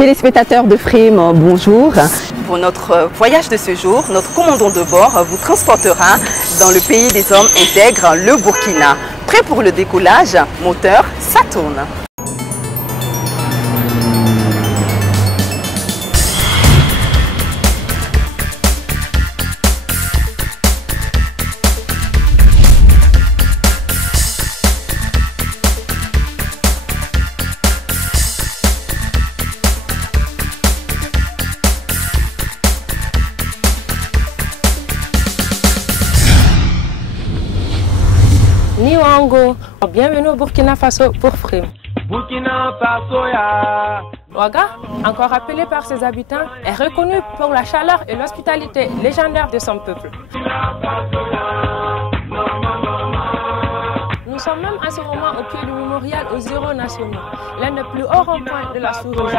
Téléspectateurs de Frame, bonjour. Pour notre voyage de ce jour, notre commandant de bord vous transportera dans le pays des hommes intègres, le Burkina. Prêt pour le décollage, moteur, ça tourne. Niwango, bienvenue au Burkina Faso pour Frame. Burkina Faso ya. Ouaga, encore appelé par ses habitants, est reconnu pour la chaleur et l'hospitalité légendaire de son peuple. Nous sommes même en ce moment au pied du mémorial aux héros nationaux, l'un des plus hauts ronds-points de la sous-région.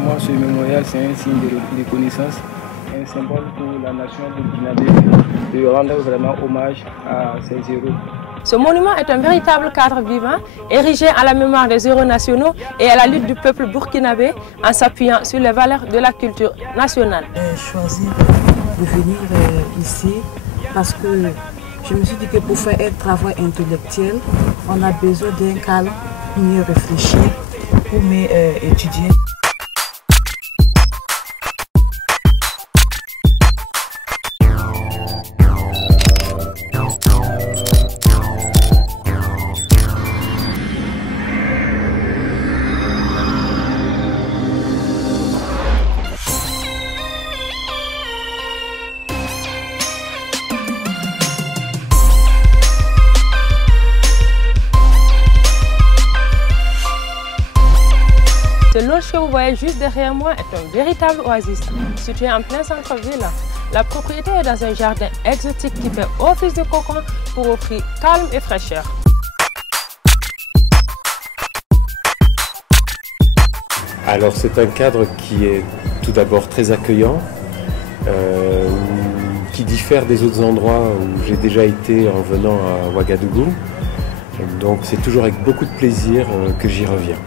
Moi, ce mémorial, c'est un signe de reconnaissance, un symbole pour la nation burkinabé, de rendre vraiment hommage à ces héros. Ce monument est un véritable cadre vivant, érigé à la mémoire des héros nationaux et à la lutte du peuple burkinabé en s'appuyant sur les valeurs de la culture nationale. J'ai choisi de venir ici parce que je me suis dit que pour faire un travail intellectuel, on a besoin d'un calme, mieux réfléchir pour mieux étudier. Ce lodge que vous voyez juste derrière moi est un véritable oasis, situé en plein centre-ville. La propriété est dans un jardin exotique qui fait office de cocon pour offrir calme et fraîcheur. Alors c'est un cadre qui est tout d'abord très accueillant, qui diffère des autres endroits où j'ai déjà été en venant à Ouagadougou. Donc c'est toujours avec beaucoup de plaisir que j'y reviens.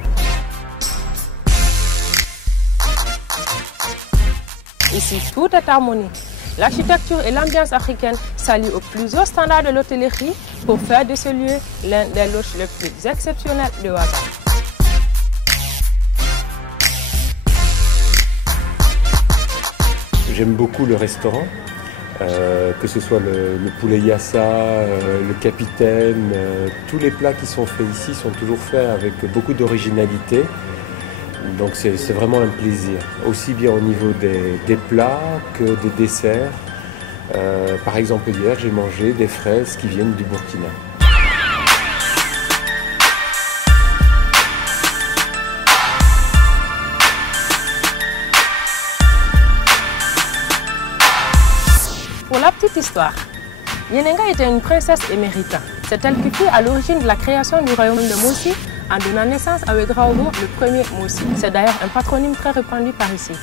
Ici, tout est harmonie. L'architecture et l'ambiance africaine s'allient aux plus hauts standards de l'hôtellerie pour faire de ce lieu l'un des lodges les plus exceptionnels de Ouaga. J'aime beaucoup le restaurant, que ce soit le poulet yassa, le capitaine, tous les plats qui sont faits ici sont toujours faits avec beaucoup d'originalité. Donc c'est vraiment un plaisir, aussi bien au niveau des plats que des desserts. Par exemple hier j'ai mangé des fraises qui viennent du Burkina. Pour la petite histoire, Yenenga était une princesse émérita. C'est elle qui fut à l'origine de la création du royaume de Moussi en donnant naissance à Ouedraogo, le premier Moussi. C'est d'ailleurs un patronyme très répandu par ici.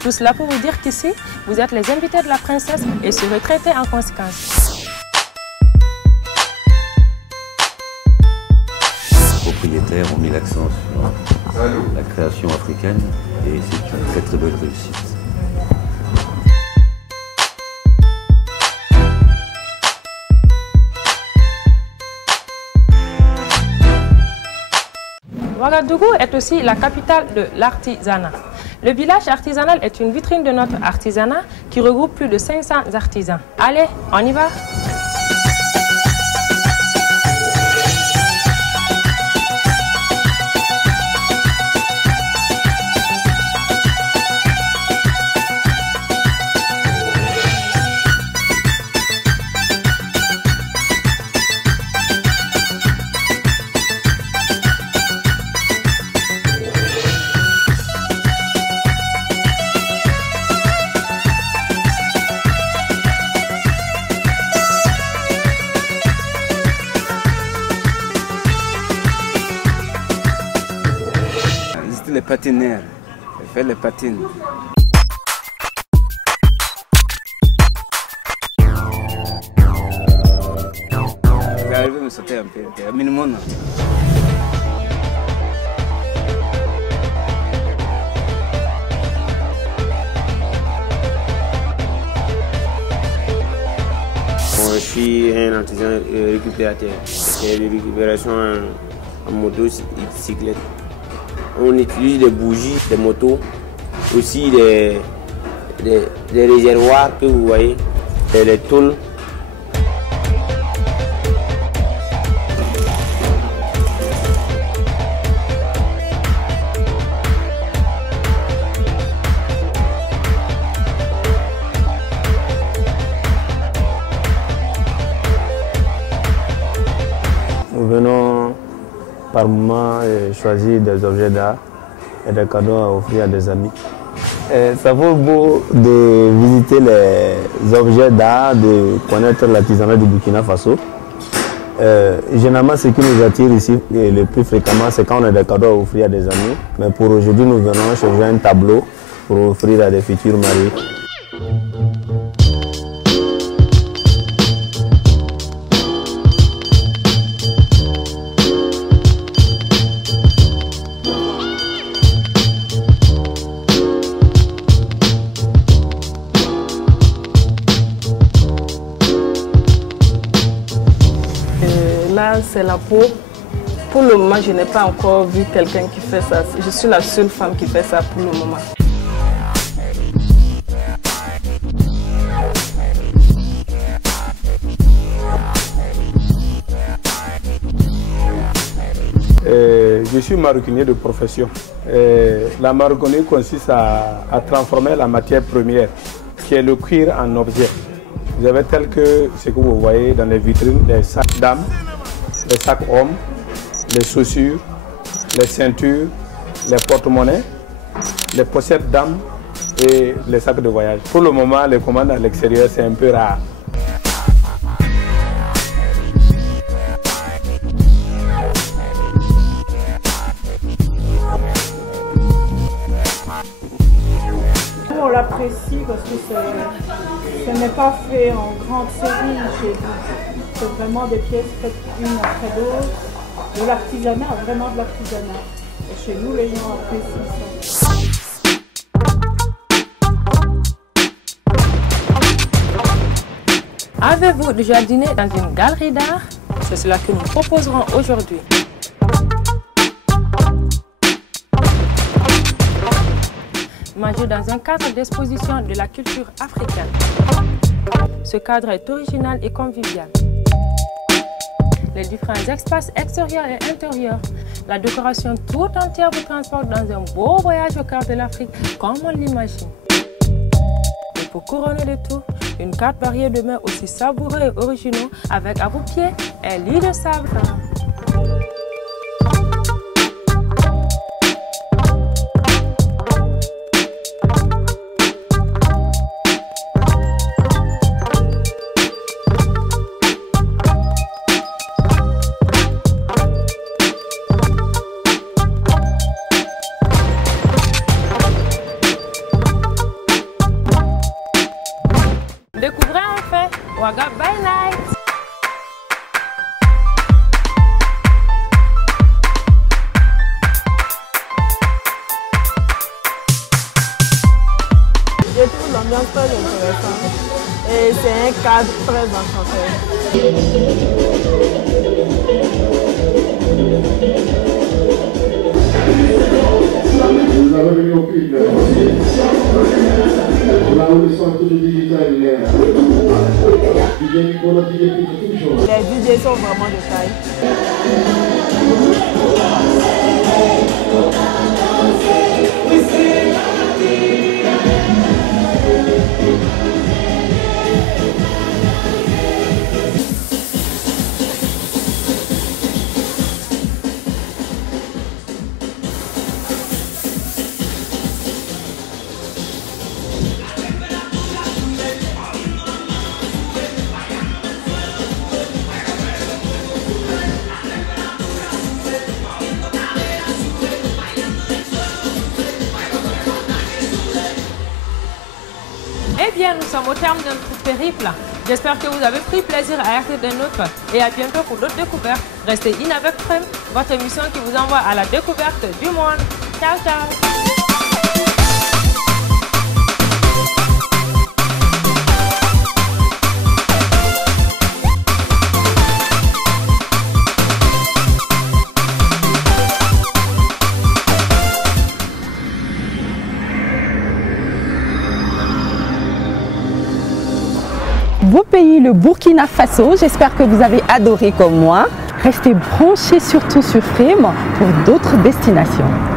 Tout cela pour vous dire qu'ici, vous êtes les invités de la princesse et serez traités en conséquence. Les propriétaires ont mis l'accent sur la création africaine et c'est une très très belle réussite. Ouagadougou est aussi la capitale de l'artisanat. Le village artisanal est une vitrine de notre artisanat qui regroupe plus de 500 artisans. Allez, on y va! Les patineurs, faire les patines. arrivé à me sauter un peu, un minimum. Je suis un artisan récupérateur. C'est de récupération en motocyclette. On utilise des bougies, des motos, aussi des réservoirs que vous voyez, et les tôles. Nous venons par moment choisir des objets d'art et des cadeaux à offrir à des amis. Ça vaut beau de visiter les objets d'art, de connaître l'artisanat du Burkina Faso. Généralement, ce qui nous attire ici le plus fréquemment, c'est quand on a des cadeaux à offrir à des amis. Mais pour aujourd'hui, nous venons chercher un tableau pour offrir à des futurs mariés. Là, c'est la peau. Pour le moment, je n'ai pas encore vu quelqu'un qui fait ça. Je suis la seule femme qui fait ça pour le moment. Je suis maroquinier de profession. La maroquinerie consiste à transformer la matière première, qui est le cuir, en objet. Vous avez tel que ce que vous voyez dans les vitrines, les sacs dames, les sacs hommes, les chaussures, les ceintures, les porte-monnaies, les pochettes dames et les sacs de voyage. Pour le moment, les commandes à l'extérieur, c'est un peu rare. On l'apprécie parce que ce n'est pas fait en grande série chez nous. C'est vraiment des pièces faites une après l'autre. De l'artisanat, vraiment de l'artisanat. Et chez nous, les gens apprécient ça. Avez-vous déjà dîné dans une galerie d'art? C'est cela que nous proposerons aujourd'hui. Manger dans un cadre d'exposition de la culture africaine. Ce cadre est original et convivial. Les différents espaces extérieurs et intérieurs, la décoration tout entière vous transporte dans un beau voyage au cœur de l'Afrique comme on l'imagine. Et pour couronner le tout, une carte variée de mets aussi savoureux et originaux avec à vos pieds un lit de sable. Découvrez enfin Ouaga by Night. Je trouve l'ambiance très intéressante et c'est un cadre très enchanteur. Nous avons venu au pays de la renaissance du digital. Les DJ sont vraiment de taille. Eh bien, nous sommes au terme de notre périple. J'espère que vous avez pris plaisir à RTD Nôtre et à bientôt pour d'autres découvertes. Restez in avec Frem, votre émission qui vous envoie à la découverte du monde. Ciao, ciao. Beau pays, le Burkina Faso, j'espère que vous avez adoré comme moi. Restez branchés surtout sur Frem pour d'autres destinations.